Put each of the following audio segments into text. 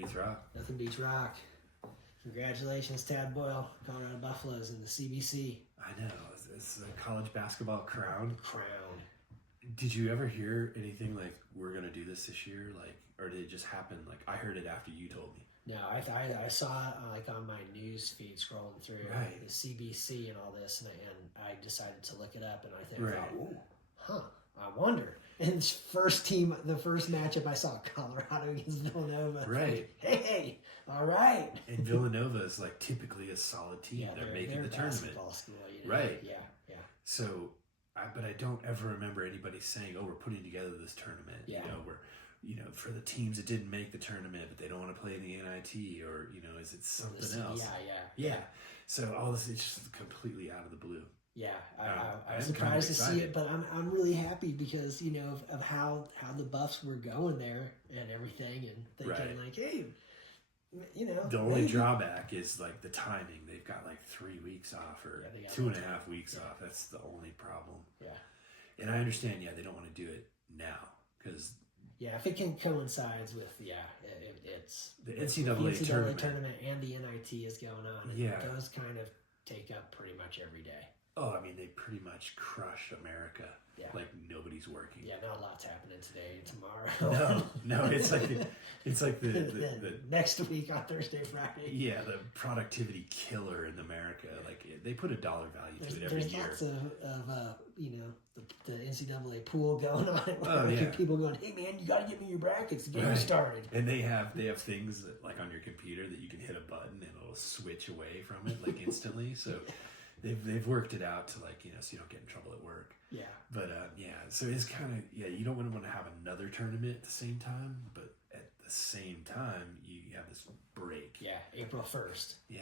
beats rock. Nothing beats rock. Congratulations, Tad Boyle, Colorado Buffaloes in the CBC. I know. It's a college basketball crown. Crown. Did you ever hear anything like, we're going to do this year? Like, or did it just happen? Like, I heard it after you told me. No, I saw it like on my news feed scrolling through Right. the CBC and all this, and I decided to look it up, and I Right. thought, ooh, huh, I wonder. And the first matchup I saw, Colorado against Villanova. Right. Like, hey, all right. And Villanova is like typically a solid team. Yeah, they're making they're the a tournament. basketball school, you know? Right. Yeah. So, but I don't ever remember anybody saying, "Oh, we're putting together this tournament." Yeah. For the teams that didn't make the tournament, but they don't want to play in the NIT, or is it something else? Yeah. So all this is just completely out of the blue. Yeah, I I'm was kind of surprised to see excited. it, but I'm really happy because of how the Buffs were going there and everything, and thinking Right. like, hey, The only drawback is like the timing. They've got like 3 weeks off or they got 2.5 weeks off. That's the only problem. Yeah. And I understand. Yeah, they don't want to do it now because if it can coincides with it's the NCAA tournament and the NIT is going on. And Yeah. those kind of take up pretty much every day. Oh, I mean, they pretty much crush America. Yeah. Like nobody's working. Yeah, not a lot's happening today and tomorrow. No, it's like the next week on Thursday, Friday. yeah, the productivity killer in America. Like they put a dollar value to it every There's year. lots of the NCAA pool going on. Oh, yeah. People going, hey man, you got to get me your brackets. The game Right. started. And they have things that, like on your computer, that you can hit a button and it'll switch away from it like instantly. So they've worked it out to so you don't get in trouble at work. Yeah. But so it's kind of you don't want to have another tournament at the same time, but at the same time you have this break. Yeah, April 1st. Yeah.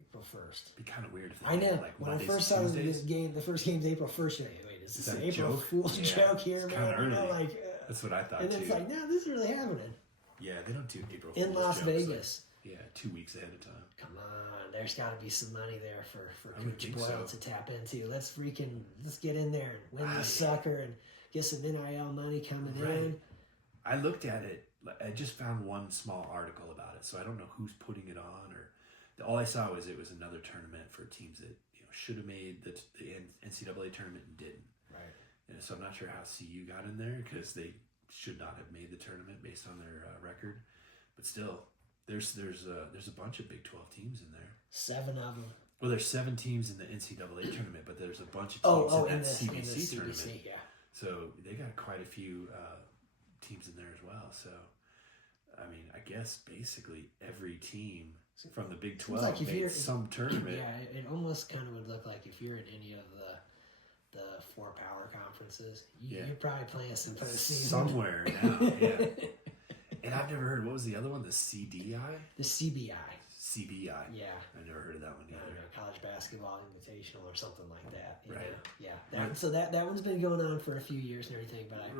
April 1st. It'd be kind of weird if they I know. did, like When Mondays I first and saw Tuesdays. this game, the first game's April 1st. Wait, is this that an a April joke? Fool's Yeah, joke here, it's man? kinda early. That's what I thought and too. it's like, no, this is really happening. Yeah, they don't do April In Fool's Las jokes, Vegas. Like, 2 weeks ahead of time. Come on, there's got to be some money there for I would Coach think Boyle so. to tap into. Let's get in there and win this sucker and get some NIL money coming in. I looked at it. I just found one small article about it, so I don't know who's putting it on. All I saw was it was another tournament for teams that should have made the NCAA tournament and didn't. Right. And so I'm not sure how CU got in there because they should not have made the tournament based on their record. But still, there's a bunch of Big 12 teams in there. 7 of them. Well, there's 7 teams in the NCAA tournament, but there's a bunch of teams in that CBC tournament. Yeah. So they got quite a few teams in there as well. So, I mean, I guess basically every team from the Big 12 made some tournament. Yeah, it almost kind of would look like if you're in any of the 4 power conferences, you're probably playing some postseason. Somewhere now, yeah. And I've never heard, what was the other one? The CDI? The CBI. CBI. Yeah. I never heard of that one either. College Basketball Invitational or something like that. Right. Know? Yeah. So that one's been going on for a few years and everything. But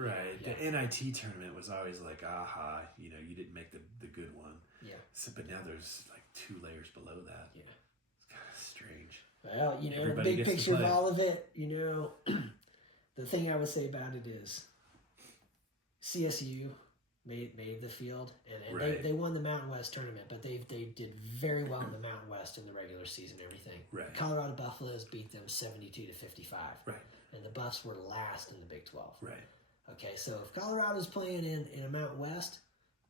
The NIT tournament was always like, aha, you didn't make the good one. Yeah. So, but now there's like 2 layers below that. Yeah. It's kind of strange. Well, Everybody the big gets to picture of play. all of it, the thing I would say about it is CSU made the field, and they won the Mountain West tournament, but they did very well in the Mountain West in the regular season and everything. Right. Colorado Buffaloes beat them 72-55. Right. And the Buffs were last in the Big 12. Right. Okay, so if Colorado's playing in a Mountain West,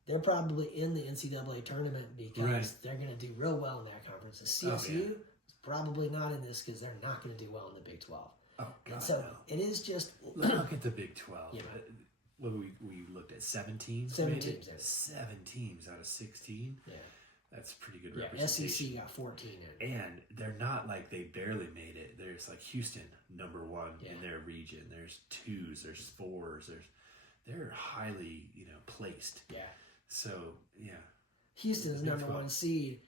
they're probably in the NCAA tournament because they're going to do real well in that conference. The CSU is probably not in this because they're not going to do well in the Big 12. Oh, God, and so no. it is just... Look at the Big 12. Yeah. What we looked at 7 teams. 7 maybe? teams. 7 teams out of 16. Yeah. That's pretty good Yeah, representation. SEC got 14 in. And they're not like they barely made it. There's like Houston, number 1 in their region. There's 2s, there's 4s. They're highly, placed. Yeah. So, yeah. Houston's Big number 12. 1 seed,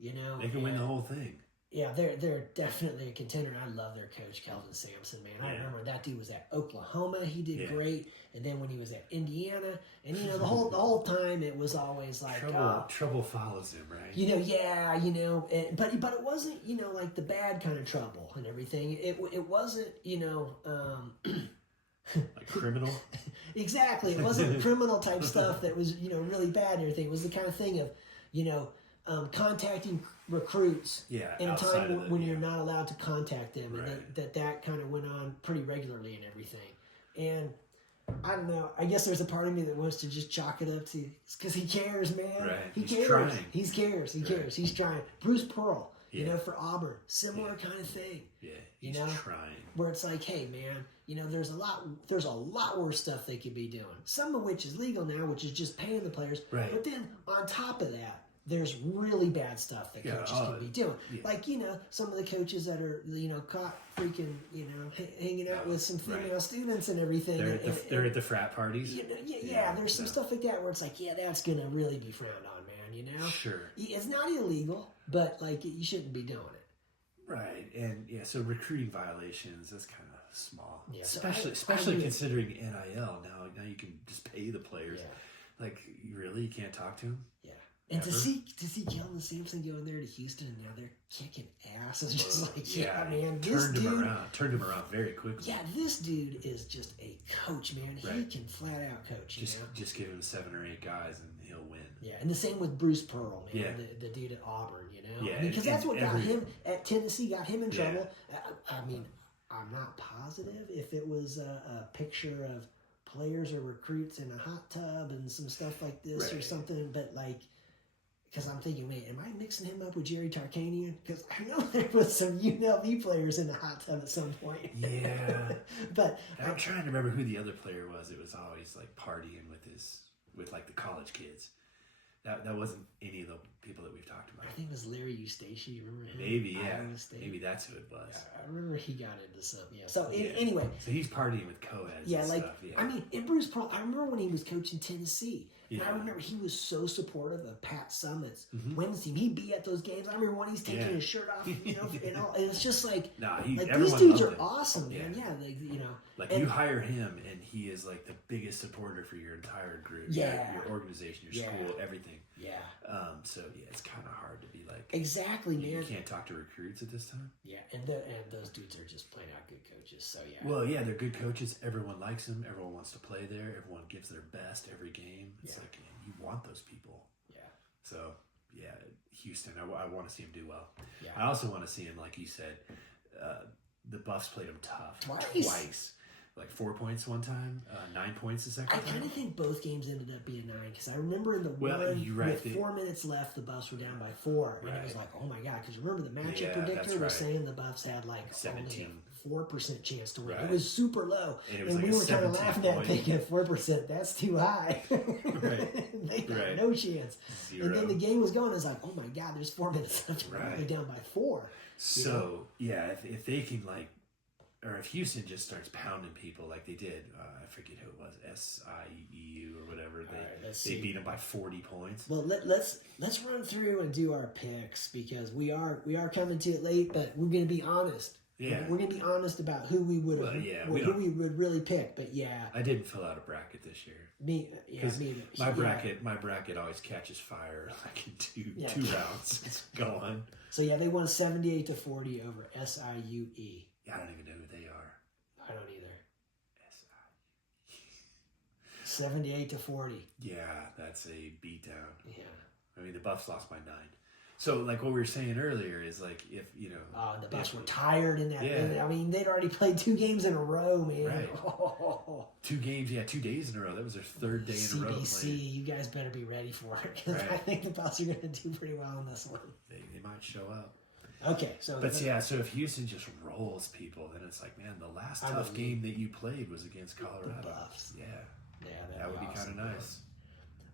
They can win the whole thing. Yeah, they're definitely a contender. I love their coach, Kelvin Sampson, man. I remember that dude was at Oklahoma. He did great. And then when he was at Indiana, and the whole time it was always like trouble follows him, right? but it wasn't, like the bad kind of trouble and everything. It wasn't, Like criminal? Exactly. It wasn't criminal type stuff that was, really bad and everything. It was the kind of thing of, contacting recruits in a time when you're not allowed to contact them. Right. And that kind of went on pretty regularly and everything. And I don't know. I guess there's a part of me that wants to just chalk it up to, because he cares, man. Right. He cares. Trying. He cares. He cares. He's trying. Bruce Pearl, for Auburn, similar kind of thing. Yeah, he's trying. Where it's like, hey, man, there's a lot worse stuff they could be doing. Some of which is legal now, which is just paying the players. Right. But then on top of that, there's really bad stuff that coaches can be doing. Yeah. Like, some of the coaches that are, caught freaking, hanging out with some female students and everything. They're at the frat parties. There's some stuff like that where it's like, that's going to really be frowned on, man, Sure. It's not illegal, but, like, you shouldn't be doing it. Right. And, so recruiting violations, that's kind of small. Yeah, especially considering NIL. Now you can just pay the players. Yeah. Like, you can't talk to them? Yeah. And to see Keldon Sampson go in there to Houston and now they're kicking ass. It's just like, man, turned him around very quickly. Yeah, this dude is just a coach, man. Right. He can flat out coach. Just give him 7 or 8 guys and he'll win. Yeah, and the same with Bruce Pearl, man, the dude at Auburn, Yeah, because that's what got him at Tennessee, got him in trouble. I mean, I'm not positive if it was a picture of players or recruits in a hot tub and some stuff like this or something, but like. Because I'm thinking, man, am I mixing him up with Jerry Tarkanian? Because I know there was some UNLV players in the hot tub at some point. Yeah. But I'm trying to remember who the other player was. It was always like partying with like the college kids. That wasn't any of the people that we've talked about. I think it was Larry Eustace. You remember him? Maybe, yeah. Maybe that's who it was. I remember he got into something. Yeah. So anyway. So he's partying with co-eds. Yeah, and like stuff. Yeah. I mean, and Bruce Pearl. I remember when he was coaching Tennessee. And Yeah. I remember he was so supportive of Pat Summitt's women's team. He'd be at those games. I remember when he's taking his shirt off, and all. And it's just like, these dudes are awesome, man. Yeah, you hire him, and he is like the biggest supporter for your entire group. Yeah, your organization, your school, everything. Yeah. So it's kind of hard to be like exactly, man. You can't talk to recruits at this time. Yeah, and those dudes are just plain out good coaches. So yeah. Well, yeah, they're good coaches. Everyone likes them. Everyone wants to play there. Everyone gives their best every game. It's like you want those people. Yeah. So yeah, Houston. I want to see him do well. Yeah. I also want to see him, like you said, the Buffs played him tough twice. Like 4 points one time, 9 points the second time. I kind of think both games ended up being 9 because I remember in the with 4 minutes left, the Buffs were down by 4, and it was like, oh my god! Because remember the matchup predictor was saying the Buffs had like 17. Only a 4% chance to win. Right. It was super low, and we were kind of laughing at thinking 4%. That's too high. They got no chance. 0. And then the game was going. It's like, oh my god! There's 4 minutes left. We're only down by 4. So if they can or if Houston just starts pounding people like they did, I forget who it was, SIEU or whatever. They beat them by 40 points. Well, let's run through and do our picks because we are coming to it late, but we're going to be honest. Yeah, we're going to be honest about who we would who we would really pick. But I didn't fill out a bracket this year. My bracket always catches fire like in two rounds. It's going. So they won 78-40 over SIUE. I don't even know who they are. I don't either. 78-40. Yeah, that's a beatdown. Yeah. I mean, the Buffs lost by 9. So, like what we were saying earlier is like if the Buffs were tired in that. Yeah. I mean, they'd already played 2 games in a row, man. Right. 2 games, 2 days in a row. That was their 3rd day in a row. CBC, you guys better be ready for it because I think the Buffs are going to do pretty well in this one. They might show up. Okay, so so if Houston just rolls people, then it's like, man, the last tough game that you played was against Colorado. The Buffs. Yeah, that would be kind of nice.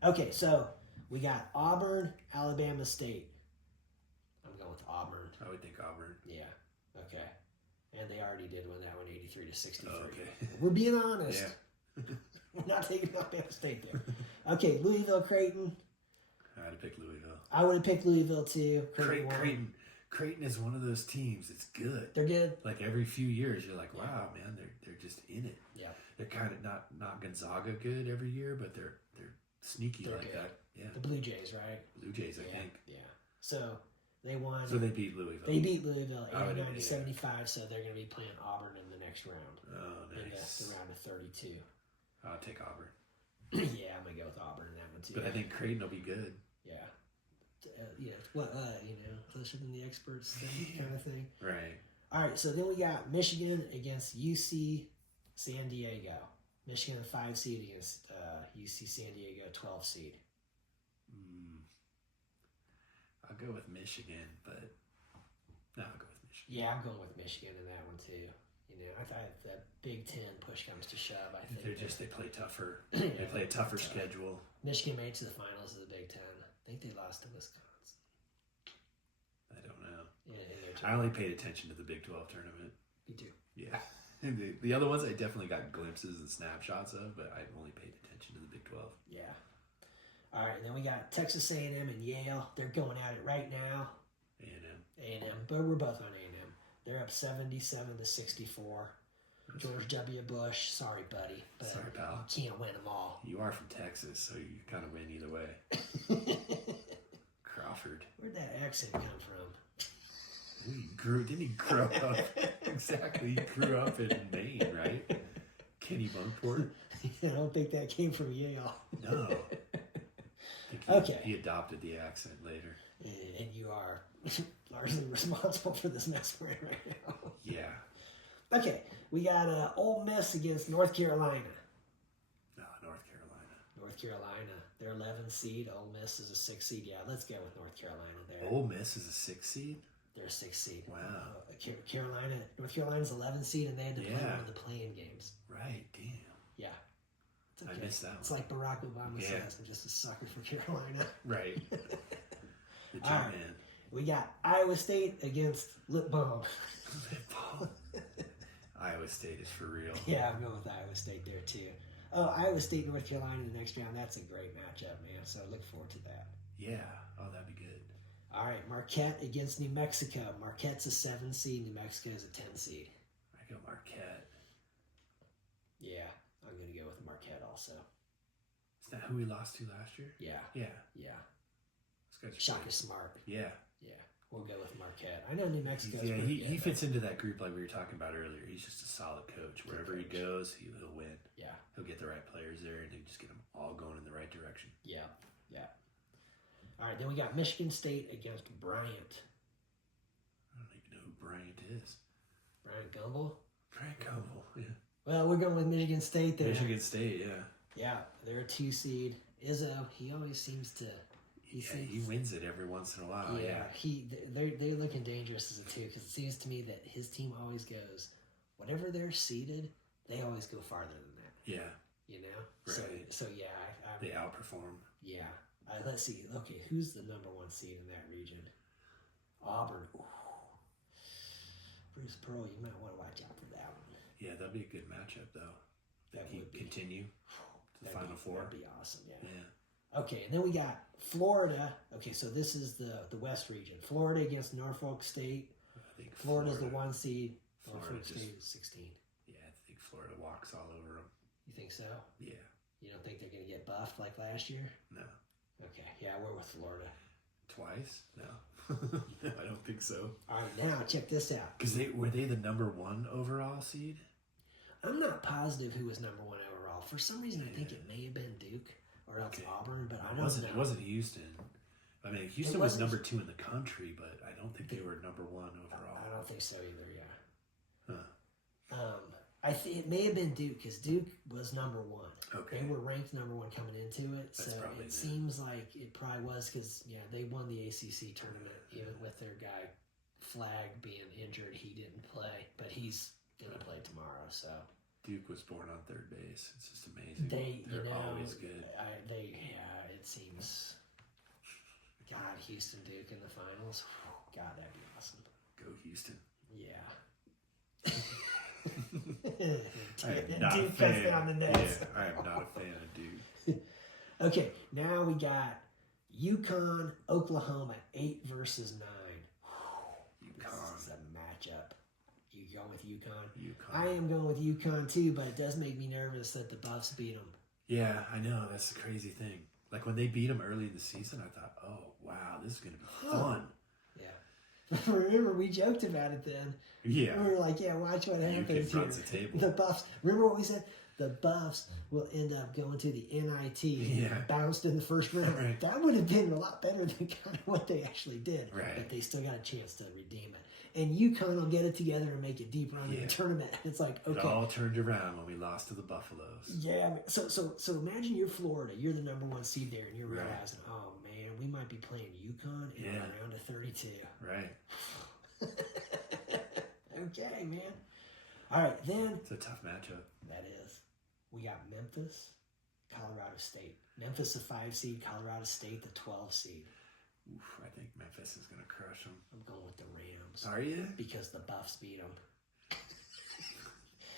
Okay, so we got Auburn, Alabama State. I'm going with Auburn. I would think Auburn. Yeah. Okay. And they already did win that one, 83-63. Oh, okay. We're being honest. Yeah. We're not taking Alabama State there. Okay, Louisville, Creighton. I had to pick Louisville. I would have picked Louisville too. Creighton is one of those teams. It's good. They're good. Like every few years, you're like, wow, man, they're just in it. Yeah. They're kind of not Gonzaga good every year, but they're sneaky like good. that. Yeah. The Blue Jays, right? Blue Jays, I think. Yeah. So They won. So they beat Louisville. They beat Louisville 89-75, yeah. so they're going to be playing Auburn in the next round. Oh, nice. In the round of 32. I'll take Auburn. Yeah, I'm going to go with Auburn in that one, too. But I think Creighton will be good. Yeah. Closer than the experts kind of thing. Right. All right, so then we got Michigan against UC San Diego. Michigan 5 seed against UC San Diego 12 seed. I'll go with Michigan, but no, I'll go with Michigan. Yeah, I'm going with Michigan in that one too. I thought that Big Ten push comes to shove. I think they play tougher. They play a tougher schedule. Michigan made it to the finals of the Big Ten. I think they lost to Wisconsin. I don't know. Yeah, I only paid attention to the Big 12 tournament. Me too. Yeah. The other ones I definitely got glimpses and snapshots of, but I've only paid attention to the Big 12. Yeah. All right, then we got Texas A&M and Yale. They're going at it right now. A&M. But we're both on A&M. They're up 77-64. George W. Bush, sorry, buddy. But sorry, pal. You can't win them all. You are from Texas, so you kind of win either way. Crawford. Where'd that accent come from? Didn't he grow up? Exactly. He grew up in Maine, right? Kenny Bunkport? I don't think that came from Yale. No. Okay. He adopted the accent later. And you are largely responsible for this mess we're in right now. Yeah. Okay, we got Ole Miss against North Carolina. No, North Carolina. North Carolina. They're 11 seed. Ole Miss is a 6 seed. Yeah, let's go with North Carolina there. Ole Miss is a 6 seed? They're a 6 seed. Wow. North Carolina's 11 seed, and they had to play Yeah. one of the playing games. Right, damn. Yeah. It's okay. I missed that one. It's like Barack Obama says, I'm just a sucker for Carolina. Right. The All right. man. We got Iowa State against Lip Balm. Iowa State is for real. Yeah, I'm going with Iowa State there too. Oh, Iowa State, North Carolina in the next round. That's a great matchup, man. So I look forward to that. Yeah. Oh, that'd be good. All right, Marquette against New Mexico. Marquette's a 7 seed. New Mexico is a 10 seed. I go Marquette. Yeah, I'm going to go with Marquette also. Is that who we lost to last year? Yeah. Yeah. Yeah. This guy's Shaka Smart. Yeah. Yeah. We'll go with Marquette. I know New Mexico. Yeah, he fits into that group like we were talking about earlier. He's just a solid coach. Wherever he goes, he'll win. Yeah. He'll get the right players there, and he just get them all going in the right direction. Yeah. Yeah. All right, then we got Michigan State against Bryant. I don't even know who Bryant is. Bryant Gumbel? Bryant Gumbel, yeah. Well, we're going with Michigan State there. Michigan State, yeah. Yeah, they're a 2 seed. Izzo, he always seems to... He wins it every once in a while. Yeah, they're looking dangerous as a 2 because it seems to me that his team always goes, whatever they're seeded, they always go farther than that. Yeah. You know? Right. So yeah. They outperform. Yeah. Let's see. Okay, who's the number 1 seed in that region? Auburn. Ooh. Bruce Pearl, you might want to watch out for that one. Yeah, that'd be a good matchup, though. That would continue to the Final Four. That'd be awesome, yeah. Yeah. Okay, and then we got Florida. Okay, so this is the West region. Florida against Norfolk State. I think Florida's the 1 seed. Florida Norfolk State is 16. Yeah, I think Florida walks all over them. You think so? Yeah. You don't think they're going to get buffed like last year? No. Okay, yeah, we're with Florida. Twice? No. No, I don't think so. All right, now check this out. Because were they the number 1 overall seed? I'm not positive who was number 1 overall. For some reason, I think it may have been Duke or else Auburn, but I don't know. It wasn't Houston. I mean, Houston was number 2 in the country, but I don't think they were number 1 overall. I don't think so either, yeah. Huh. It may have been Duke because Duke was number 1. Okay. They were ranked number 1 coming into it, That's so it seems like it probably was because they won the ACC tournament even with their guy Flag being injured. He didn't play, but he's gonna play tomorrow. So Duke was born on third base. It's just amazing. They're always good. It seems. God, Houston Duke in the finals. God, that'd be awesome. Go Houston. Yeah. I am not Duke a fan. comes down the nets. Yeah, I am not a fan of Duke. Okay, now we got UConn, Oklahoma, 8 versus 9. UConn. This is a matchup. You going with UConn? UConn. I am going with UConn too, but it does make me nervous that the Buffs beat them. Yeah, I know. That's the crazy thing. Like when they beat them early in the season, I thought, oh, wow, this is going to be fun. Yeah. Remember, we joked about it then. Yeah. We were like, yeah, watch what happens here. The table. The Buffs. Remember what we said? The Buffs will end up going to the NIT and bounced in the first round. Right. That would have been a lot better than kind of what they actually did. Right. But they still got a chance to redeem it. And UConn will get it together and make a deep run in the tournament. It's like, okay. It all turned around when we lost to the Buffaloes. Yeah. So imagine you're Florida. You're the number 1 seed there, and you're realizing, oh, man, we might be playing UConn in a round of 32. Right. Okay, man. All right, then. It's a tough matchup. That is. We got Memphis, Colorado State. Memphis, the 5 seed. Colorado State, the 12 seed. Oof, I think Memphis is going to crush them. I'm going with the Rams. Are you? Because the Buffs beat them.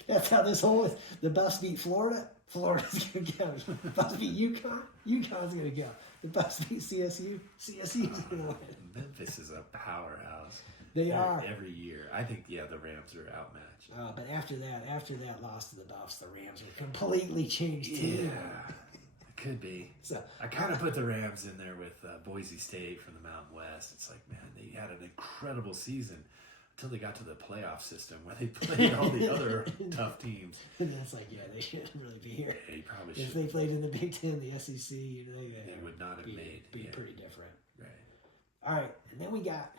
That's how this whole is. The Buffs beat Florida. Florida's going to go. The Buffs beat UConn. UConn's going to go. The Buffs beat CSU. CSU's going to win. Memphis is a powerhouse. They are. Every year. I think, the Rams are outmatched. But after that loss to the Buffs, the Rams were completely changed too. Yeah, it could be. So I kind of put the Rams in there with Boise State from the Mountain West. It's like, man, they had an incredible season until they got to the playoff system where they played all the other tough teams. And that's like, they shouldn't really be here. Yeah, you probably should. If they played in the Big Ten, the SEC, they would not have be pretty different. Right. All right, and then we got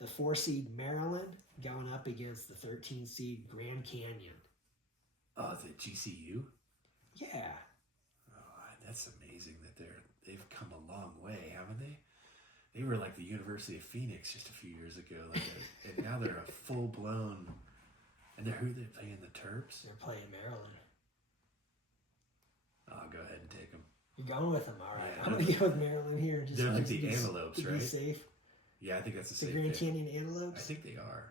the 4 seed Maryland going up against the 13 seed Grand Canyon. Oh, is it GCU? Yeah. Oh, that's amazing that they've come a long way, haven't they? They were like the University of Phoenix just a few years ago, and now they're a full blown. And they're playing the Terps? They're playing Maryland. I'll go ahead and take them. You're going with them, all right. Yeah, I'm going to go with Maryland here. They're like the Antelopes, right? Be safe. Yeah, I think that's a safe The Grand pick. Canyon Antelopes? I think they are.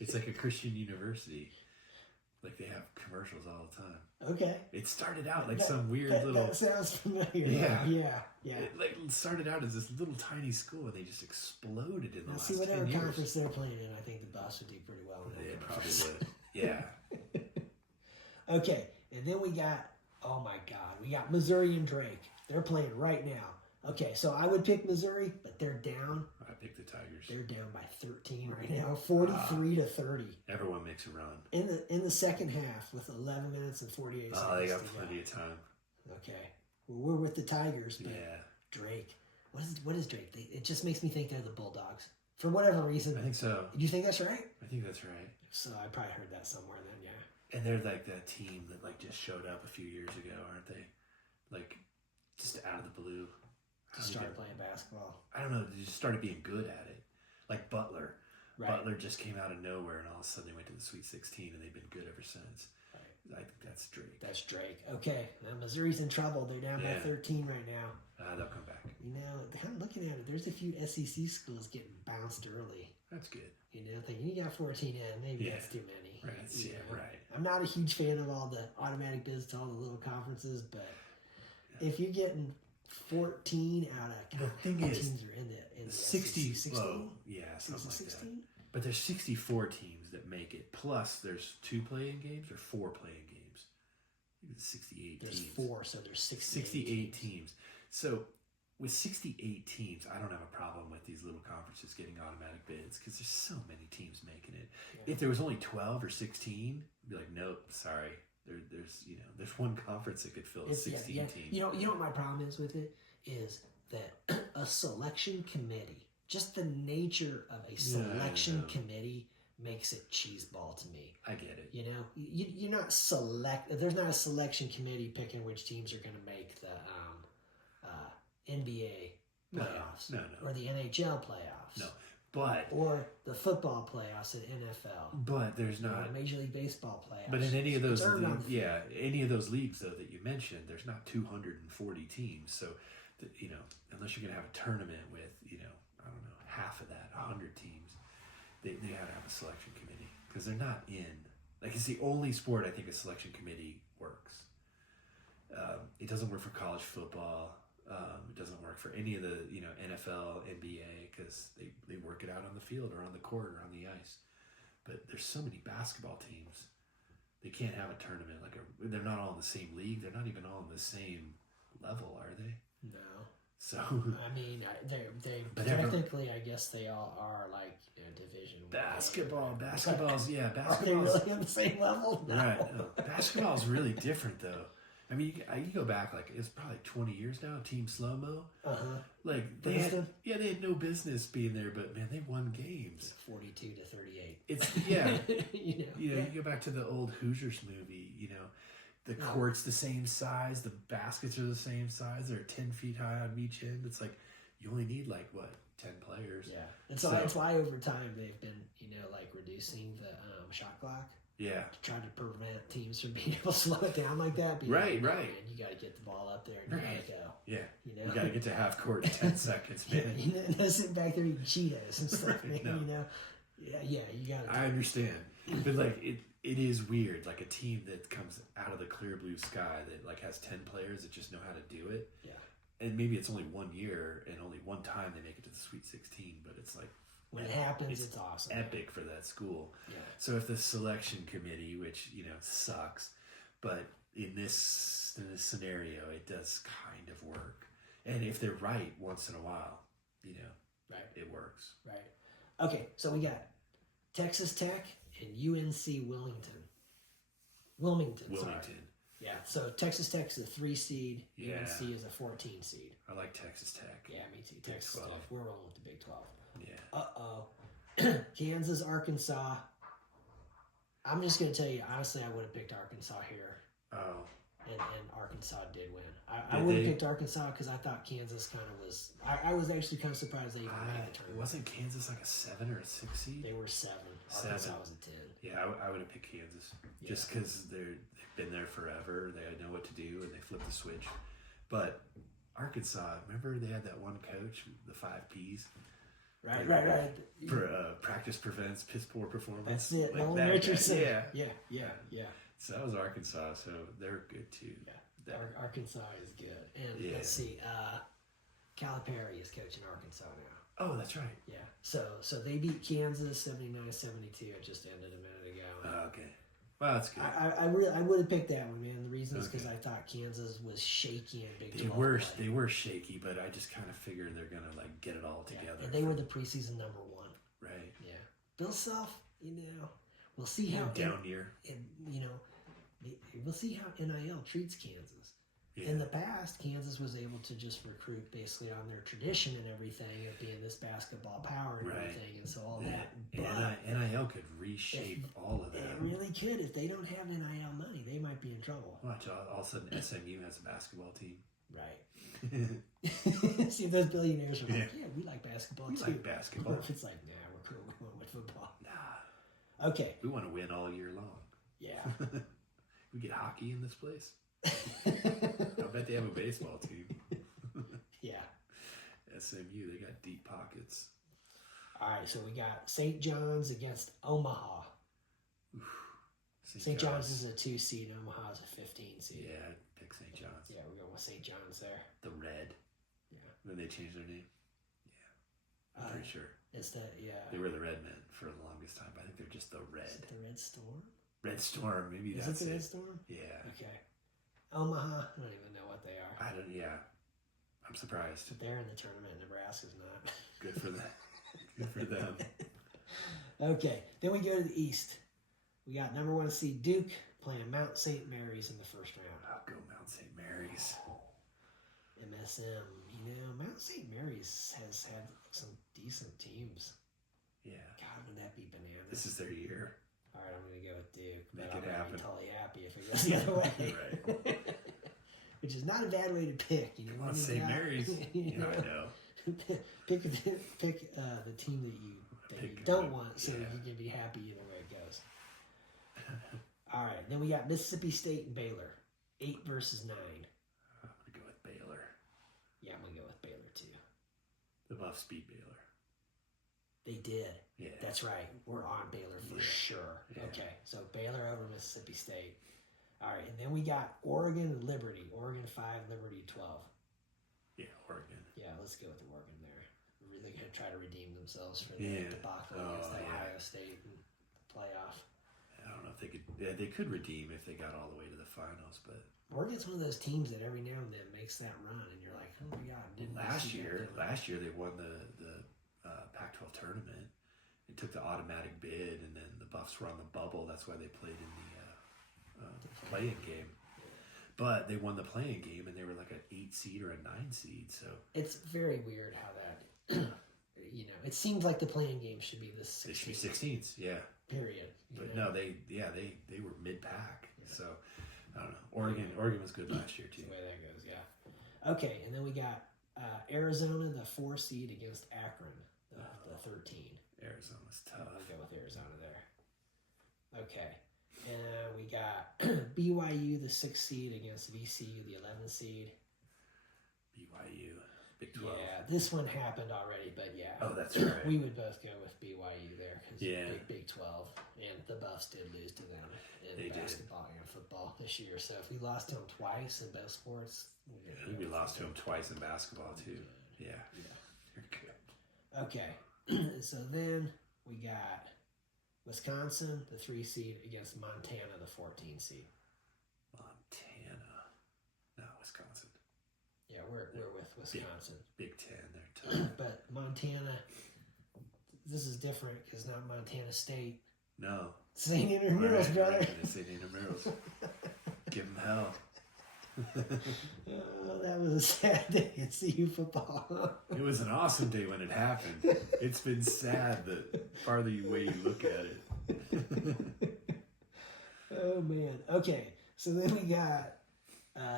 It's like a Christian university. Like they have commercials all the time. Okay. It started out like some weird little. That sounds familiar. Yeah. Yeah. It started out as this little tiny school, and they just exploded in the last 10 years. See, whatever conference they're playing in, I think the Buffs would do pretty well in that conference. Probably would. Yeah. Okay, and then we got Missouri and Drake. They're playing right now. Okay, so I would pick Missouri, but they're down. I pick the Tigers. They're down by 13 right now, 43 to 30. Everyone makes a run. In the second half with 11 minutes and 48 seconds. Oh, they got plenty of time. Okay. Well, we're with the Tigers, but Drake. What is Drake? It just makes me think they're the Bulldogs. For whatever reason. I think so. Do you think that's right? I think that's right. So I probably heard that somewhere then, yeah. And they're like that team that just showed up a few years ago, aren't they? Just out of the blue. Just started playing basketball. I don't know. They just started being good at it. Like Butler. Right. Butler just came out of nowhere, and all of a sudden they went to the Sweet 16, and they've been good ever since. Right. I think that's Drake. That's Drake. Okay. Now Missouri's in trouble. They're down by 13 right now. They'll come back. Kind of looking at it, there's a few SEC schools getting bounced early. That's good. Thinking you got 14 in, maybe that's too many. Right. Right. I'm not a huge fan of all the automatic bids to all the little conferences, but if you're getting 14 out of the thing is, teams are in the 60, 16? Something like 16? that. But there's 64 teams that make it. Plus, there's 2 playing games or 4 playing games. I think it's 68 there's teams. 4, so there's 68 teams. So with 68 teams, I don't have a problem with these little conferences getting automatic bids because there's so many teams making it. Yeah. If there was only 12 or 16, I'd be like, nope, sorry. There's one conference that could fill 16 teams. You know what my problem is with it is that a selection committee, just the nature of a selection committee makes it cheeseball to me. I get it. You're not there's not a selection committee picking which teams are going to make the NBA playoffs. No. Or the NHL playoffs. No. Or the football playoffs in NFL. But there's not. Or Major League Baseball playoffs. But in any of those any of those leagues though that you mentioned, there's not 240 teams. So, unless you're going to have a tournament with, I don't know, half of that, 100 teams, they got to have a selection committee because they're not in. It's the only sport I think a selection committee works. It doesn't work for college football. It doesn't work for any of the NFL, NBA because they work it out on the field or on the court or on the ice. But there's so many basketball teams, they can't have a tournament they're not all in the same league. They're not even all in the same level, are they? No. So I mean, but technically, I guess they all are like Division basketball's Are they really on the same level? No. Right. No. Basketball's really different though. I mean, you go back like it's probably 20 years now. Team Slow Mo, like they had no business being there, but man, they won games. 42-38. It's you go back to the old Hoosiers movie. You know, the court's the same size, the baskets are the same size. They're 10 feet high on each end. It's like you only need like 10 players. Yeah, and so that's why over time they've been like reducing the shot clock. Yeah. To try to prevent teams from being able to slow it down like that. Right. Man, you got to get the ball up there and you got to go. Yeah. You got to get to half court in 10 seconds, man. And sitting back there eating Cheetos and stuff, man. Yeah, you got to. I understand. But like it is weird. Like a team that comes out of the clear blue sky that like has 10 players that just know how to do it. Yeah. And maybe it's only 1 year and only one time they make it to the Sweet 16, but it's like when it happens, it's awesome. Epic for that school. Yeah. So if the selection committee, which sucks, but in this scenario, it does kind of work. And if they're right once in a while, right, it works. Right. Okay, so we got Texas Tech and UNC Wilmington. Sorry. Yeah. So Texas Tech's a 3 seed. Yeah. UNC is a 14 seed. I like Texas Tech. Yeah, me too. Texas Tech. We're rolling with the Big 12. Yeah. Kansas, Arkansas. I'm just going to tell you, honestly, I would have picked Arkansas here. Oh. And Arkansas did win. I would have picked Arkansas because I thought Kansas kind of was... I was actually kind of surprised they even made the tournament. Wasn't Kansas like a 7 or a 6 seed? They were 7. Arkansas was a 10. Yeah, I would have picked Kansas. Yeah. Just because they've been there forever. They know what to do, and they flip the switch. But Arkansas, remember they had that one coach, the 5 Ps? Right. Practice prevents piss poor performance. That's it. Like Nolan Richardson. Yeah. So that was Arkansas. So they're good too. Yeah. Arkansas is good. And let's see. Calipari is coaching Arkansas now. Oh, that's right. Yeah. So they beat Kansas 79-72. It just ended a minute ago. Oh, okay. Well, that's good. I would have picked that one, man. The reason is because I thought Kansas was shaky in Big 12. They were shaky, but I just kind of figured they're gonna like get it all together. And they were the preseason number 1. Right. Yeah. Bill Self, we'll see how down year. We'll see how NIL treats Kansas. Yeah. In the past, Kansas was able to just recruit basically on their tradition and everything of being this basketball power and everything, and so all that. But NIL could reshape all of that. It really could. If they don't have NIL money, they might be in trouble. Watch, all of a sudden SMU has a basketball team. Right. See, those billionaires are like, we like basketball too. We like basketball. Or if it's like, nah, we're cool. We went with football. Nah. Okay. We want to win all year long. Yeah. We get hockey in this place. I bet they have a baseball team. Yeah. SMU, they got deep pockets. All right, so we got St. John's against Omaha. St. John's is a 2 seed. Omaha is a 15 seed. Yeah, I'd pick St. John's. Yeah, we're going with St. John's there. The Red. Yeah. When they changed their name. Yeah. I'm pretty sure. It's They were the Red Men for the longest time, but I think they're just the Red. Is it the Red Storm? Red Storm, maybe is that's it. Is it the Red Storm? Yeah. Okay. Omaha, I don't even know what they are. I'm surprised. They're in the tournament. Nebraska's not. Good for them. Good for them. Okay, then we go to the East. We got number 1 seed Duke playing Mount St. Mary's in the first round. I'll go Mount St. Mary's. MSM. Mount St. Mary's has had some decent teams. Yeah. God, would that be bananas? This is their year. All right, I'm going to go with Duke. Make but it happen. I'm totally happy if it goes the other way. Right. Which is not a bad way to pick. Mount St. Mary's. I know. Pick the team that you don't want, so you can be happy either way it goes. All right, then we got Mississippi State and Baylor, 8 versus 9. I'm gonna go with Baylor. Yeah, I'm gonna go with Baylor too. The Buffs beat Baylor. They did. Yeah, that's right. We're on Baylor for sure. Yeah. Okay, so Baylor over Mississippi State. All right, and then we got Oregon and Liberty. Oregon 5, Liberty 12. Yeah, Oregon. Yeah, let's go with Oregon there. We're really going to try to redeem themselves for the debacle against Ohio State in the playoff. I don't know if they could. Yeah, they could redeem if they got all the way to the finals, but Oregon's one of those teams that every now and then makes that run, and you're like, oh my god! Last year they won the Pac-12 tournament. It took the automatic bid, and then the Buffs were on the bubble. That's why they played in the play-in game. But they won the play-in game, and they were like an 8 seed or a 9 seed. So it's very weird how that. It seems like the play-in game should be the 16th. They should be 16s, yeah. Period. But no, they were mid-pack. Yeah. So I don't know. Oregon was good last year too. That's the way that goes, yeah. Okay, and then we got Arizona, the 4 seed against Akron, the 13. Arizona's tough. We'll go with Arizona there. Okay. And we got BYU, the 6 seed against VCU, the 11 seed. BYU, Big 12. Yeah, this one happened already, but yeah. Oh, that's right. We would both go with BYU there because Big 12, and the Buffs did lose to them in basketball and football this year. So if we lost to them twice in both sports, we lost to them twice in basketball too. Yeah. You're good. Okay, so then we got Wisconsin, the 3 seed against Montana, the 14 seed. Montana, no, Wisconsin. Yeah, we're with Wisconsin. Big 10, they're tough. But Montana, this is different because not Montana State. No. St. Intramurals, brother. St. Intramurals. Give them hell. Oh, that was a sad day at CU football. It was an awesome day when it happened. It's been sad the farther way you look at it. Oh, man. Okay, so then we got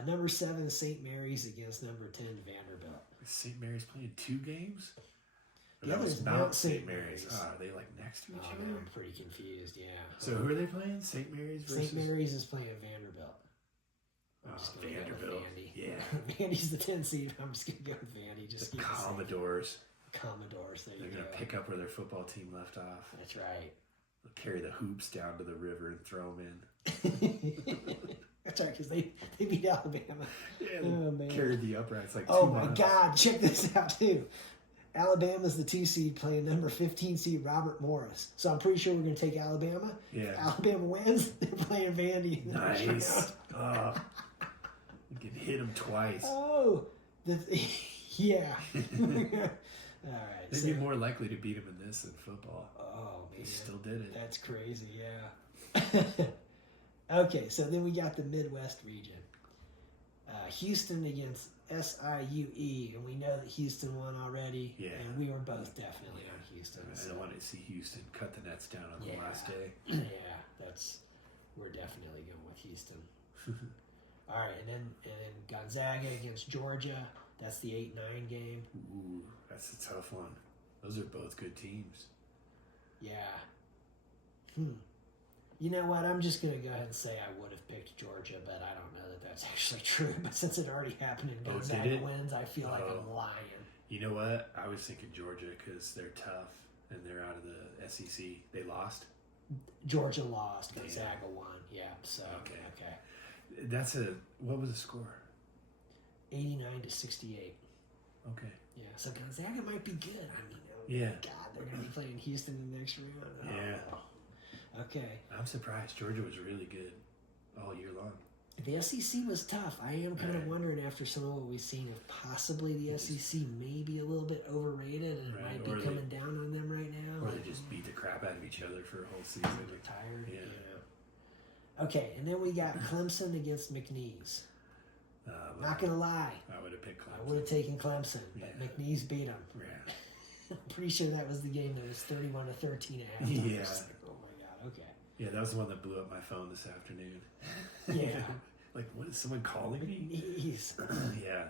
number 7, St. Mary's against number 10, Vanderbilt. St. Mary's playing 2 games? The other is Mount St. Mary's. Are they like next to each other? Man, I'm pretty confused, yeah. So who are they playing? St. Mary's versus? St. Mary's is playing Vanderbilt. Vanderbilt. Vandy. Yeah. Vandy's the 10 seed. I'm just going to go with Vandy. Just the Commodores. Commodores. They're going to pick up where their football team left off. That's right. They'll carry the hoops down to the river and throw them in. That's right, because they beat Alabama. Yeah, they carried the uprights like 2 miles. miles. God, check this out, too. Alabama's the 2 seed playing number 15 seed Robert Morris. So I'm pretty sure we're going to take Alabama. Yeah. If Alabama wins, they're playing Vandy. Nice. You can hit them twice. Oh, yeah. All right. They'd be more likely to beat them in this than football. Oh, man. They still did it. That's crazy, yeah. Okay, so then we got the Midwest region. Houston against SIUE, and we know that Houston won already. Yeah. And we were both definitely on Houston. I don't want to see Houston cut the nets down on the last day. Yeah, we're definitely going with Houston. All right, and then Gonzaga against Georgia. That's the 8-9 game. Ooh, that's a tough one. Those are both good teams. Yeah. You know what? I'm just going to go ahead and say I would have picked Georgia, but I don't know that that's actually true. But since it already happened and Gonzaga wins, I feel like I'm lying. You know what? I was thinking Georgia because they're tough and they're out of the SEC. They lost? Georgia lost. Gonzaga won. Yeah, so, okay. That's what was the score? 89-68. Okay. Yeah, so Gonzaga might be good. I mean, God, they're going to be playing Houston in the next round. Yeah. Okay. I'm surprised. Georgia was really good all year long. The SEC was tough. I am kind of wondering after some of what we've seen if possibly the SEC may be a little bit overrated and it might be coming down on them right now. Or they just beat the crap out of each other for a whole season. They're tired. Yeah. Okay, and then we got Clemson against McNeese. Not going to lie. I would have picked Clemson. I would have taken Clemson, but McNeese beat them. Yeah. I'm pretty sure that was the game that was 31-13 at halftime. Yeah. Oh my God. Okay. Yeah, that was the one that blew up my phone this afternoon. Yeah. Like, what is someone calling me? McNeese. Yeah.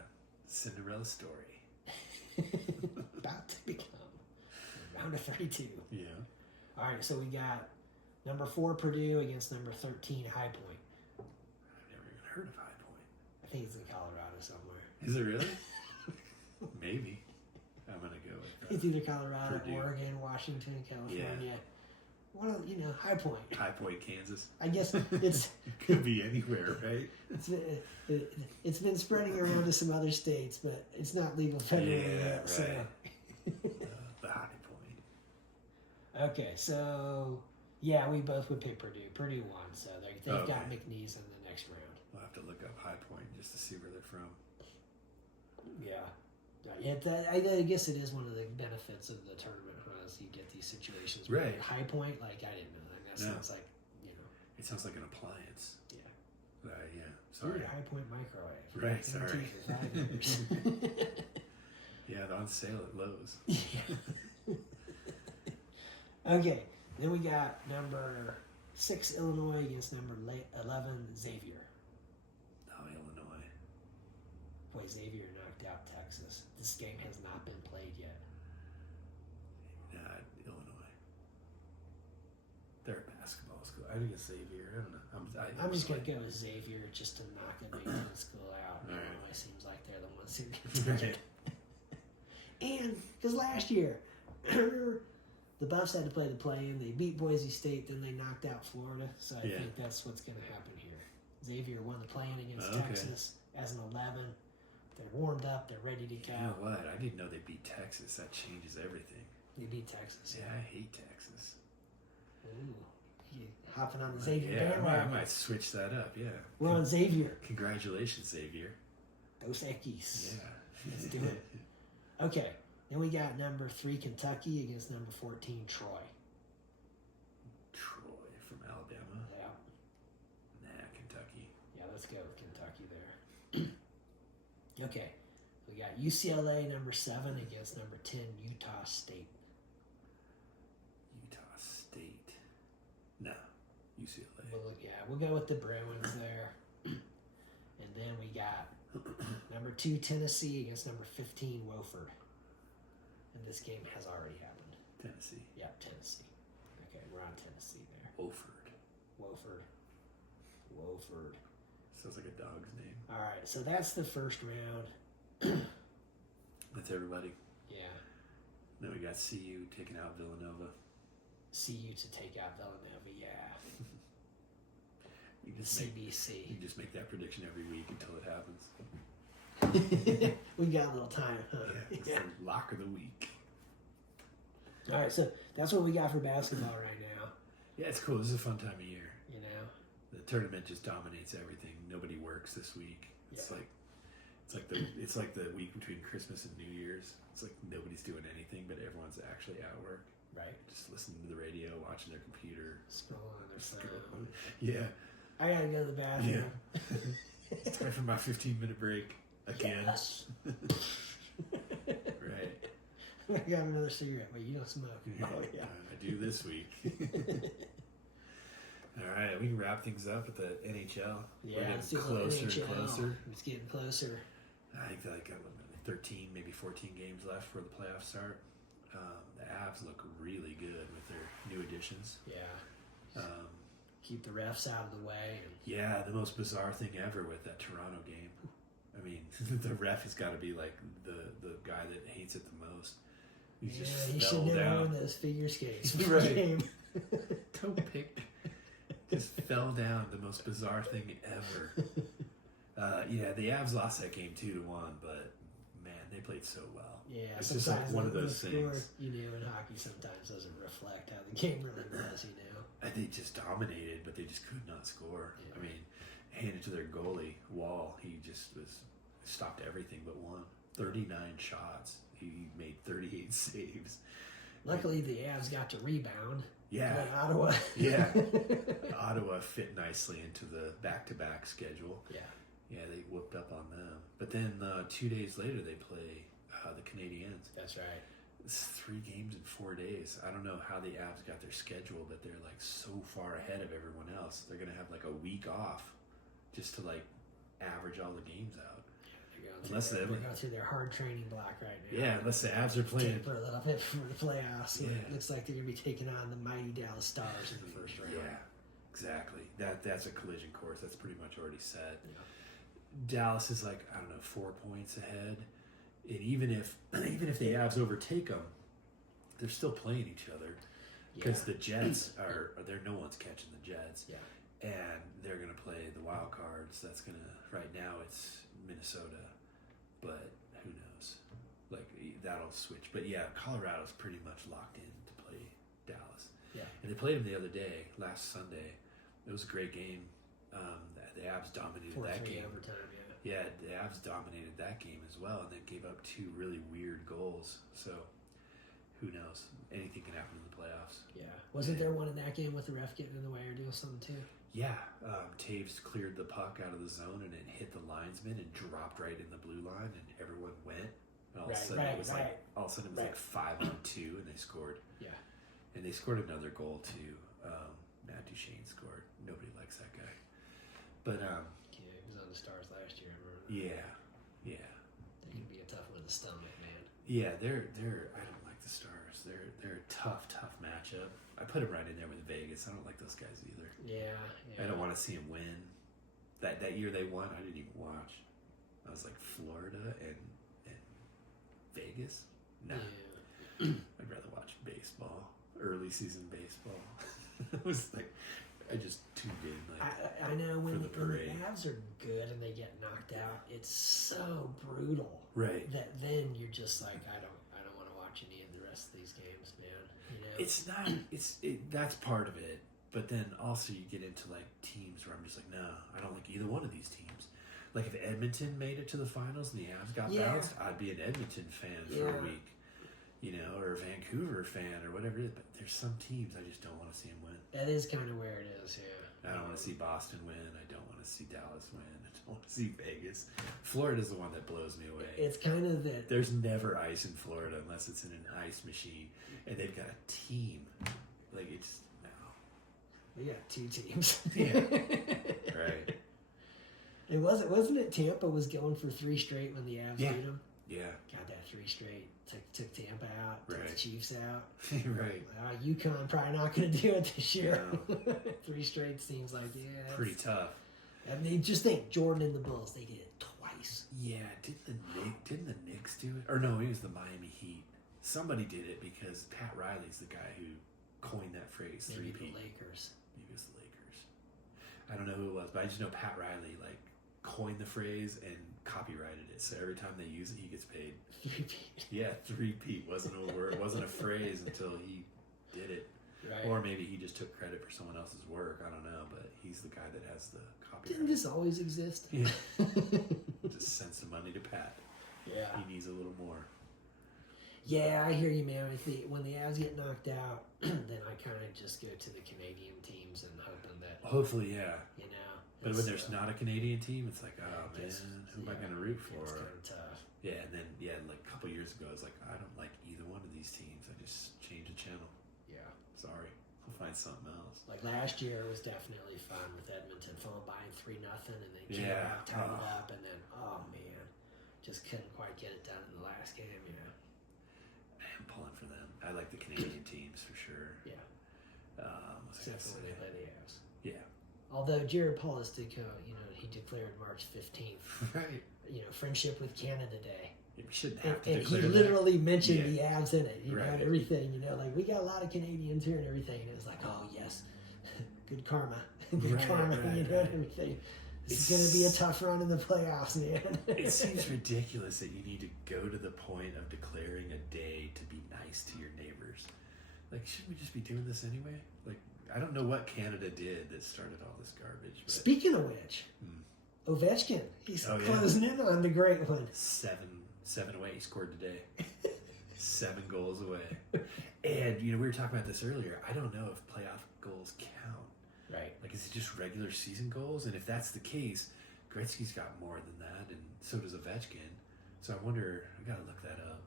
Cinderella story. About to become round of 32. Yeah. All right, so we got number 4 Purdue against number 13 High Point. I've never even heard of High Point. I think it's in Colorado somewhere. Is it really? Maybe. I'm gonna go with that. It's either Colorado, Purdue. Oregon, Washington, California. Yeah. Well, High Point. High Point, Kansas. I guess it's could be anywhere, right? it's been spreading around to some other states, but it's not legal federally yet. Right. So. The High Point. Okay, so yeah, we both would pick Purdue. Purdue won, so they've got McNeese in the next round. We'll have to look up High Point just to see where they're from. Yeah. I guess it is one of the benefits of the tournament, huh? casinos, you get these situations where Right. High Point, like I didn't know that. That sounds like, It sounds like an appliance. Yeah. Yeah. Sorry. Ooh, High Point microwave. Right, sorry. For 5 years. Yeah, they're on sale at Lowe's. Yeah. Okay, then we got number 6 Illinois against number 11 Xavier. Oh, Illinois. Boy, Xavier knocked out Texas. This game has not been played yet. Illinois. They're a basketball school. I think it's Xavier. I don't know. I'm just going to go with Xavier just to knock a Big Ten school out. All right. Illinois seems like they're the ones who can take Right. it. And, because last year, the Buffs had to play the play-in. They beat Boise State, then they knocked out Florida. So I think that's what's going to happen here. Xavier won the play-in against Texas as an 11. They're warmed up. They're ready to go. You know what? I didn't know they beat Texas. That changes everything. They beat Texas. Yeah, I hate Texas. Ooh, you hopping on the Xavier I bandwagon. might switch that up. Yeah. We're on Xavier. Congratulations, Xavier. Dos Equis. Yeah. Let's do it. Okay, then we got number 3 Kentucky against number 14 Troy. Troy from Alabama. Yeah. Nah, Kentucky. Yeah, let's go with Kentucky there. Okay, we got UCLA number 7 against number 10 Utah State. Utah State. No, UCLA. We'll go with the Bruins there. And then we got number 2 Tennessee against number 15 Wofford. And this game has already happened. Tennessee. Yeah, Tennessee. Okay, we're on Tennessee there. Wofford. Wofford. Sounds like a dog's name. All right, so that's the first round. That's everybody. Yeah. Then we got CU taking out Villanova. CU to take out Villanova, yeah. You just make that prediction every week until it happens. We got a little time, huh? Yeah, it's the lock of the week. All right, so that's what we got for basketball right now. Yeah, it's cool. This is a fun time of year. You know, The tournament just dominates everything. Nobody works this week. It's like the week between Christmas and New Year's. It's like nobody's doing anything, but everyone's actually at work. right? Just listening to the radio, watching their computer. Scroll on their phone. Yeah. I gotta go to the bathroom. It's time for my 15-minute break again. Yes. Right. I got another cigarette. Wait, you don't smoke. Yeah, Oh yeah. I do this week. All right, we can wrap things up with the NHL. Yeah, We're let's getting do the closer NHL. and closer. It's getting closer. I think like 13, maybe 14 games left for the playoffs start. The Avs look really good with their new additions. Yeah. Um, Keep the refs out of the way. And yeah, the most bizarre thing ever with that Toronto game. I mean, the ref has got to be like the guy that hates it the most. He he just should fell never down. own those figure skates. For Right. the game. Don't pick. Just fell down. The most bizarre thing ever. Yeah, the Avs lost that game 2-1, but man, they played so well. Yeah, It's just like one of those score, things. You know, in hockey sometimes doesn't reflect how the game really was. You know. And they just dominated, but they just could not score. Yeah. I mean, handed to their goalie, Wall, he just stopped everything but one. 39 shots. He made 38 saves. Luckily, the Avs got to rebound. Yeah. But Ottawa. Yeah. Ottawa fit nicely into the back-to-back schedule. Yeah. Yeah, they whooped up on them. But then 2 days later, they play the Canadiens. That's right. It's 3 games in 4 days. I don't know how the Avs got their schedule, but they're like so far ahead of everyone else. They're going to have like a week off just to like average all the games out. They're going through their hard training block right now. Yeah, unless the Avs are playing. For a little bit for the playoffs. So Yeah. it looks like they're going to be taking on the mighty Dallas Stars in the first round. Yeah, exactly. That's a collision course. That's pretty much already set. Yeah. Dallas is like, I don't know, 4 points ahead. And even if the Avs overtake them, they're still playing each other because the Jets they're no one's catching the Jets. Yeah. And they're going to play the wild cards. That's going to, right now it's Minnesota, but who knows? Like that'll switch. But yeah, Colorado's pretty much locked in to play Dallas. Yeah. And they played them the other day, last Sunday. It was a great game. The Avs dominated 4-3 that game. overtime, Yeah, the Avs dominated that game as well, and then gave up 2 really weird goals. So, who knows? Anything can happen in the playoffs. Yeah. Wasn't there one in that game with the ref getting in the way or doing something too? Yeah, Taves cleared the puck out of the zone and it hit the linesman and dropped right in the blue line, and everyone went. And all of a sudden it was like 5-on-2, and they scored. Yeah, and they scored another goal too. Matt Duchene scored. Nobody likes that guy, but yeah, he was on the Stars last year. I remember. Yeah. They can be a tough one to stomach, man. Yeah, they're. I don't like the Stars. They're a tough matchup. I put them right in there with Vegas. I don't like those guys either. Yeah. I don't want to see them win. That year they won, I didn't even watch. I was like Florida and Vegas. Nah, I'd rather watch baseball, early season baseball. It was like I just tuned in. Like I know when the Avs are good and they get knocked out, it's so brutal. Right. That then you're just like, I don't want to watch any of the rest of these games, man. You know? It's not. That's part of it. But then also you get into like teams where I'm just like, no, I don't like either one of these teams. Like if Edmonton made it to the finals and the Avs got bounced, I'd be an Edmonton fan for a week, or a Vancouver fan or whatever it is. But there's some teams I just don't want to see them win. That is kind of where it is, yeah. I don't want to see Boston win. I don't want to see Dallas win. I don't want to see Vegas. Florida's the one that blows me away. It's kind of that. There's never ice in Florida unless it's in an ice machine, and they've got a team. Like it's. We got two teams. Yeah. Right. Wasn't it Tampa was going for 3 straight when the Avs beat them? Yeah. Got that 3 straight. Took Tampa out. Took the Chiefs out. Right. UConn probably not going to do it this year. No. 3 straight seems like, pretty tough. And they just think Jordan and the Bulls, they did it twice. Yeah. Didn't the Knicks do it? Or no, it was the Miami Heat. Somebody did it because Pat Riley's the guy who coined that phrase. Maybe 3P. the Lakers. Maybe it was the Lakers. I don't know who it was, but I just know Pat Riley coined the phrase and copyrighted it. So every time they use it, he gets paid. 3P. Yeah, 3P wasn't a word. It wasn't a phrase until he did it. Right. Or maybe he just took credit for someone else's work. I don't know, but he's the guy that has the copyright. Didn't this always exist? Yeah. Just send some money to Pat. Yeah. He needs a little more. Yeah, I hear you, man. When the Avs get knocked out, then I kind of just go to the Canadian teams and hoping that. Hopefully, yeah. But when there's not not a Canadian team, it's like, oh man, who am I going to root for? It's kind of tough. Yeah, and then like a couple years ago, I was like, I don't like either one of these teams. I just changed the channel. Yeah, sorry, I'll find something else. Like last year was definitely fun with Edmonton falling behind 3-0, and then came out, tied it up, and then just couldn't quite get it done in the last game. Yeah, I'm pulling for them. I like the Canadian teams for sure. Yeah, except for when they play the Avs. Yeah. Although Jared Paulus did go, he declared March 15th. Right. Friendship with Canada Day. We shouldn't have to and declare he literally mentioned the Yeah. Avs in it, and everything, like we got a lot of Canadians here and everything. And it was like, oh, yes, good karma. Good karma, and everything. This is going to be a tough run in the playoffs, man. It seems ridiculous that you need to go to the point of declaring a day to be nice to your neighbors. Like, shouldn't we just be doing this anyway? Like, I don't know what Canada did that started all this garbage. But Speaking of which, Ovechkin, he's closing in on the great one. 7 away. He scored today. 7 goals away. And, we were talking about this earlier. I don't know if playoff goals count. Right. Like, is it just regular season goals? And if that's the case, Gretzky's got more than that, and so does Ovechkin. So I wonder, I got to look that up.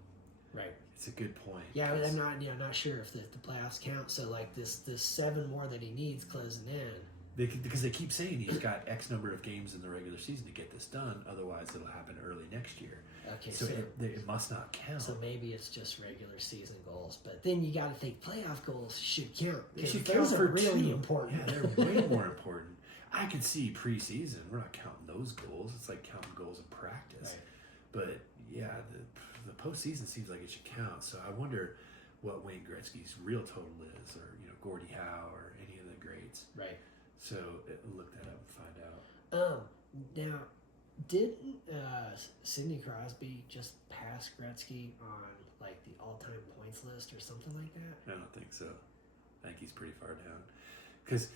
Right. It's a good point. Yeah, but I'm not sure if the playoffs count. So like this 7 more that he needs closing in. Because they keep saying he's got X number of games in the regular season to get this done. Otherwise, it'll happen early next year. Okay, so it must not count. So maybe it's just regular season goals. But then you got to think playoff goals should count. They should those count are for really 2. important. Yeah, they're way more important. I could see preseason. We're not counting those goals. It's like counting goals in practice. Right. But yeah, the postseason seems like it should count. So I wonder what Wayne Gretzky's real total is, or Gordie Howe, or any of the greats. Right. So look that up and find out. Now, didn't Sidney Crosby just pass Gretzky on like the all-time points list or something like that? I don't think so. I think he's pretty far down. Because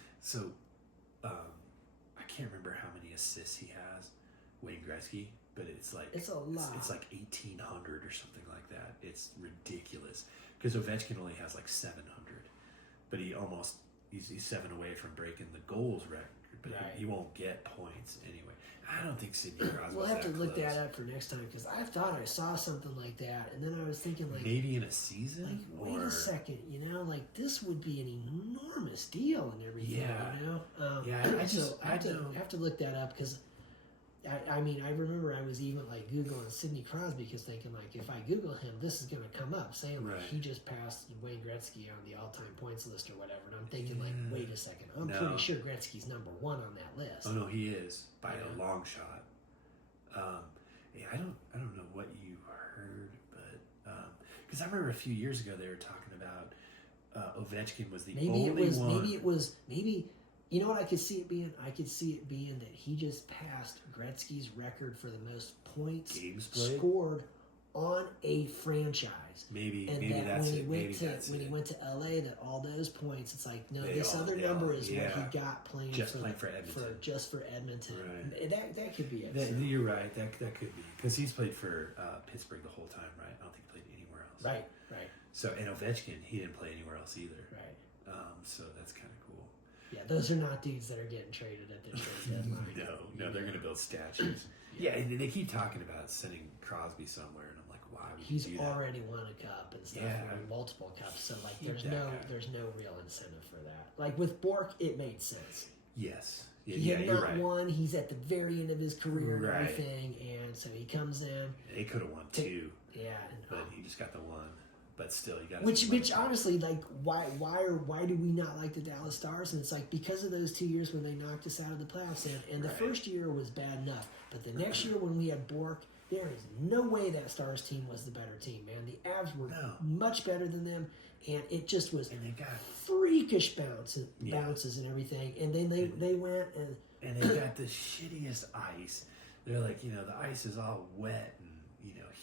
I can't remember how many assists he has, Wayne Gretzky. but it's like it's a lot. It's like 1,800 or something like that. It's ridiculous because Ovechkin only has like 700, but he's 7 away from breaking the goals record, but he won't get points anyway. I don't think Sidney Crosby's We'll have to look close. that up for next time because I thought I saw something like that, and then I was thinking like maybe in a season. Like, wait a second, like this would be an enormous deal and everything. I have to look that up because I remember I was even like Googling Sidney Crosby because thinking like if I Google him, this is going to come up saying like he just passed Wayne Gretzky on the all-time points list or whatever, and I'm thinking like, wait a second, I'm pretty sure Gretzky's number 1 on that list. Oh no, he is by a long shot. I don't know what you heard, but because I remember a few years ago they were talking about Ovechkin was the only one. Maybe. You know what I could see it being? I could see it being that he just passed Gretzky's record for the most points scored on a franchise. Maybe that's it. When he went to LA, that all those points, it's like this other number is what he got playing for Edmonton. Right. That could be it. You're right. That could be because he's played for Pittsburgh the whole time, right? I don't think he played anywhere else. Right. So and Ovechkin, he didn't play anywhere else either. Right. So that's kind of cool. Yeah, those are not dudes that are getting traded at the trade deadline. No, they're going to build statues. Yeah, and they keep talking about sending Crosby somewhere, and I'm like, why would you do that? He's already won a cup and stuff, multiple cups, so like there's no real incentive for that. Like with Bork, it made sense. Yes. He had not won. He's at the very end of his career and everything, and so he comes in. They could have won 2. Yeah, but he just got the 1. But still, you got which honestly, like, why do we not like the Dallas Stars? And it's like because of those 2 years when they knocked us out of the playoffs, and the first year was bad enough, but the next year when we had Bork, there is no way that Stars team was the better team, man. The Avs were much better than them, and it just was and they got freakish bounces and everything. And then they went and they got the shittiest ice. They're like, the ice is all wet and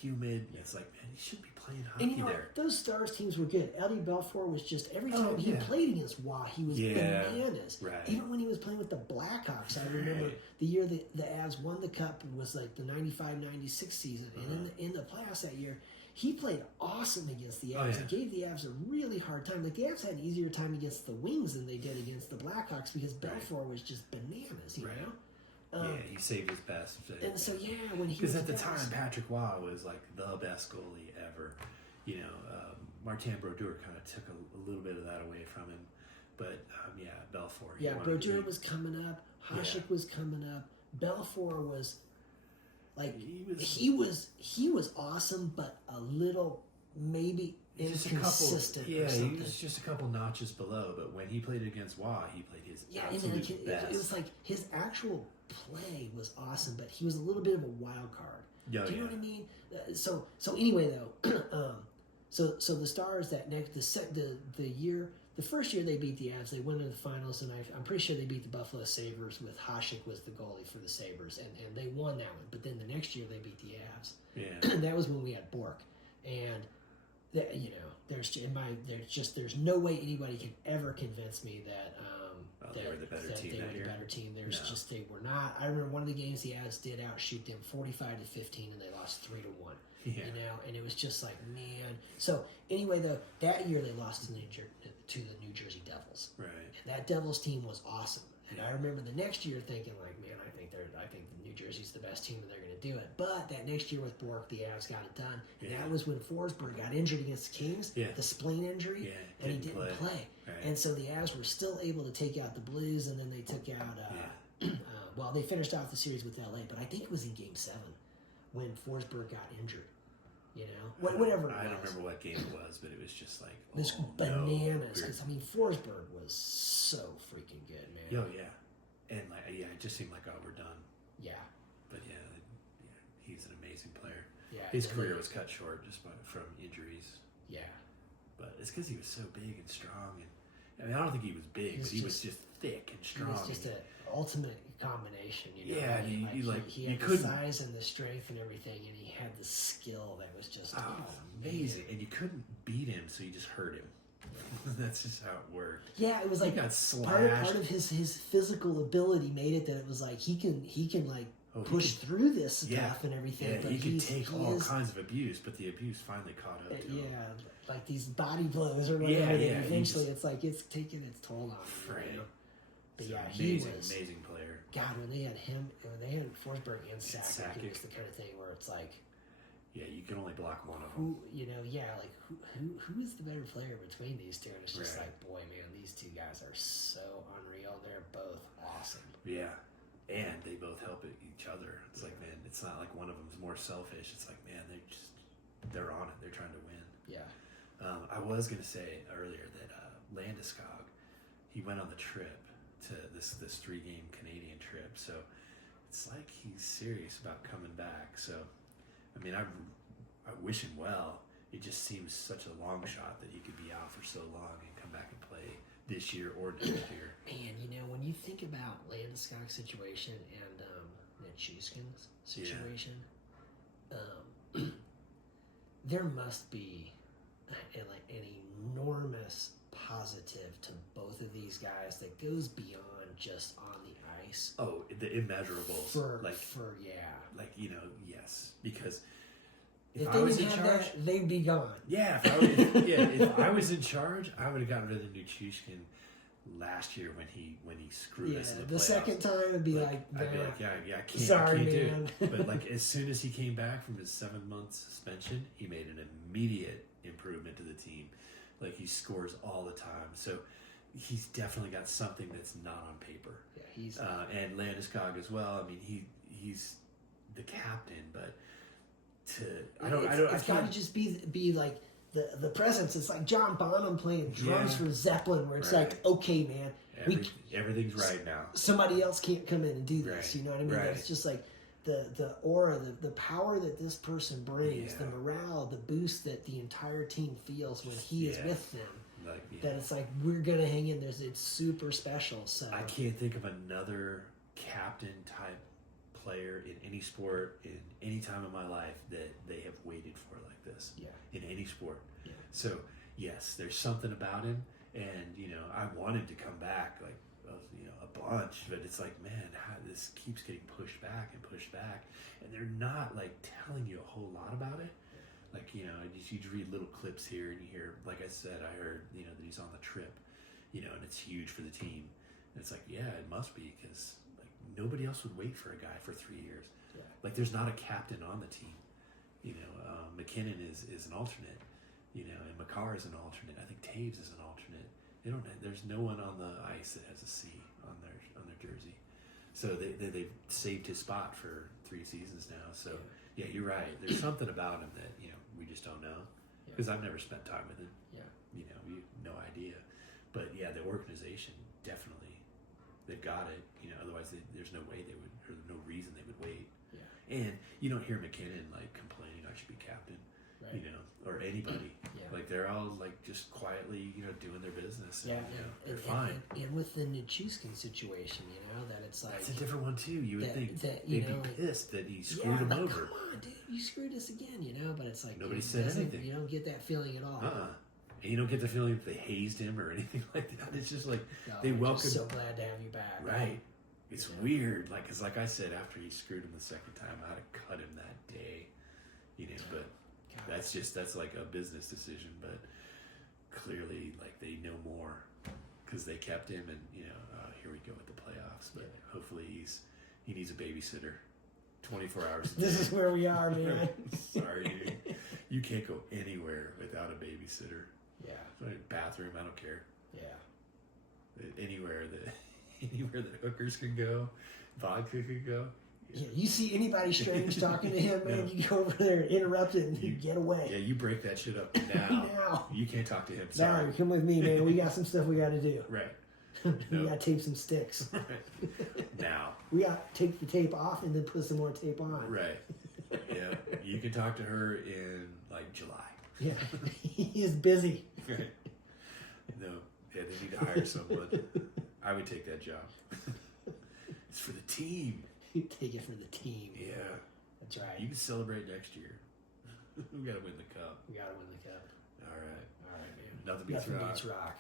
humid. And it's like, man, you should be playing hockey there. Those Stars teams were good. Eddie Belfour was just every time he played against Wah, he was bananas. Right. Even when he was playing with the Blackhawks, I remember the year the Avs won the cup was like the 95-96 season, and in the playoffs that year, he played awesome against the Avs. He gave the Avs a really hard time. Like the Avs had an easier time against the Wings than they did against the Blackhawks because Belfour was just bananas, you know. He saved his best. And so when he because at the time Patrick Waugh was like the best goalie ever. Martin Brodeur kind of took a little bit of that away from him, but Belfour. Brodeur was coming up. Hasek was coming up. Belfour was like he was awesome, but a little maybe inconsistent. He was just a couple notches below. But when he played against Waugh, he played his absolute best. It was like his actual play was awesome, but he was a little bit of a wild card. Do you know what I mean? So anyway, though, so the Stars the first year they beat the Avs, they went into the finals, and I'm pretty sure they beat the Buffalo Sabres with Hasek was the goalie for the Sabres, and they won that one. But then the next year they beat the Avs. Yeah, that was when we had Bork, and there's no way anybody can ever convince me that. They were the better team that year. They were not. I remember one of the games the Avs did outshoot them 45-15, and they lost 3-1. Yeah. And it was just like, man. So anyway, though, that year they lost to the New Jersey Devils. Right. And that Devils team was awesome. And I remember the next year thinking like, man, I think the New Jersey's the best team and they're going to do it. But that next year with Bork, the Avs got it done. And that was when Forsberg got injured against the Kings, the spleen injury, and he didn't play. Right. And so the Avs were still able to take out the Blues, and then they took out, they finished off the series with LA, but I think it was in Game 7 when Forsberg got injured. Whatever it was. I don't remember what game it was, but it was just like bananas. Because Forsberg was so freaking good, man. Oh yeah, and it just seemed like we're done. Yeah, but he's an amazing player. Yeah, his career was cut short just from injuries. Yeah, but it's because he was so big and strong, and I don't think he was big, but he was just thick and strong. He was just an ultimate combination. He had the size and the strength and everything, and he had the skill that was just amazing. And you couldn't beat him, so you just hurt him. That's just how it worked. Yeah, it was like he got slashed. Part of his physical ability made it that it was like he can like push through this stuff and everything. Yeah, but he could take all kinds of abuse, but the abuse finally caught up to him. Yeah, like these body blows or whatever. Eventually, it's like it's taking its toll on him. Right. You know? But so he was amazing player. God, when they had Forsberg and Sakic, it was the kind of thing where it's like, yeah, you can only block one of them. Who is the better player between these two? And it's just like, boy, man, these two guys are so unreal. They're both awesome. Yeah, and they both help each other. It's like, man, it's not like one of them's more selfish. It's like, man, they're on it. They're trying to win. Yeah. I was gonna say earlier that Landeskog, he went on the trip to this 3-game Canadian trip, so it's like he's serious about coming back. So, I mean, I wish him well. It just seems such a long shot that he could be out for so long and come back and play this year or next year. Man, when you think about Landeskog's situation and Nichushkin's situation, there must be an enormous positive to both of these guys that goes beyond just on the ice. Oh, the immeasurables. Yes, because if I was in charge, they'd be gone. Yeah, if I was in charge, I would have gotten rid of Nichushkin last year when he screwed us in the playoffs. The second time it'd be like, I'd be like, I can't sorry, do man. it. But like as soon as he came back from his 7-month suspension, he made an immediate improvement to the team. Like he scores all the time, so he's definitely got something that's not on paper. Yeah, he's and Landeskog as well. I mean, he's the captain, but it's got to just be like the presence. It's like John Bonham playing drums for Zeppelin, where it's like, okay, man, everything's right now. Somebody else can't come in and do this. Right. You know what I mean? Right. It's just like the aura, the power that this person brings, the morale, the boost that the entire team feels when he is with them. That it's like, we're gonna hang in there. It's super special. So I can't think of another captain type player in any sport in any time in my life that they have waited for like this. Yeah. In any sport. Yeah. So yes, there's something about him, and I wanted to come back like a bunch, but it's like, man, how this keeps getting pushed back, and they're not like telling you a whole lot about it. Like, you read little clips here and you hear, like I said, I heard, that he's on the trip, and it's huge for the team. And it's like, yeah, it must be, because like nobody else would wait for a guy for 3 years. Yeah. Like there's not a captain on the team. McKinnon is an alternate, and Makar is an alternate. I think Taves is an alternate. There's no one on the ice that has a C on their jersey. So they've saved his spot for 3 seasons now. So yeah, you're right. There's something about him that we just don't know, because I've never spent time with him. Yeah. We have no idea. But yeah, the organization definitely, they've got it. Otherwise there's no way they would, or no reason they would wait. Yeah. And you don't hear McKinnon like complaining I should be captain, right. Or anybody. Yeah. Like they're all like just quietly, doing their business. And, they're and, fine. And with the Nichushkin situation, that it's like, it's a different one too. You would think that, they'd be pissed that he screwed him over. Come on, dude, you screwed us again, But it's like nobody said anything. You don't get that feeling at all. And you don't get the feeling that they hazed him or anything like that. It's just like they welcome. So glad to have you back. Right. It's weird, because like I said, after he screwed him the second time, I'd have cut him that day, But that's like a business decision. But clearly, like they know more because they kept him, and here we go with the playoffs. But hopefully he needs a babysitter, 24 hours a day. This is where we are, man. Sorry, dude. You can't go anywhere without a babysitter. Yeah. Bathroom, I don't care. Yeah. Anywhere that hookers can go, vodka could go. Yeah, you see anybody strange talking to him, man, you go over there and interrupt it and you get away. Yeah, you break that shit up now. You can't talk to him. Sorry, come with me, man. We got some stuff we got to do. Right. We got to tape some sticks. Right. Now. We got to take the tape off and then put some more tape on. Right. Yeah. You can talk to her in like July. Yeah. He is busy. Right. No. Yeah, they need to hire someone. I would take that job. It's for the team. You take it for the team. Yeah. That's right. You can celebrate next year. We got to win the cup. We got to win the cup. All right. All right, man. Nothing beats rock.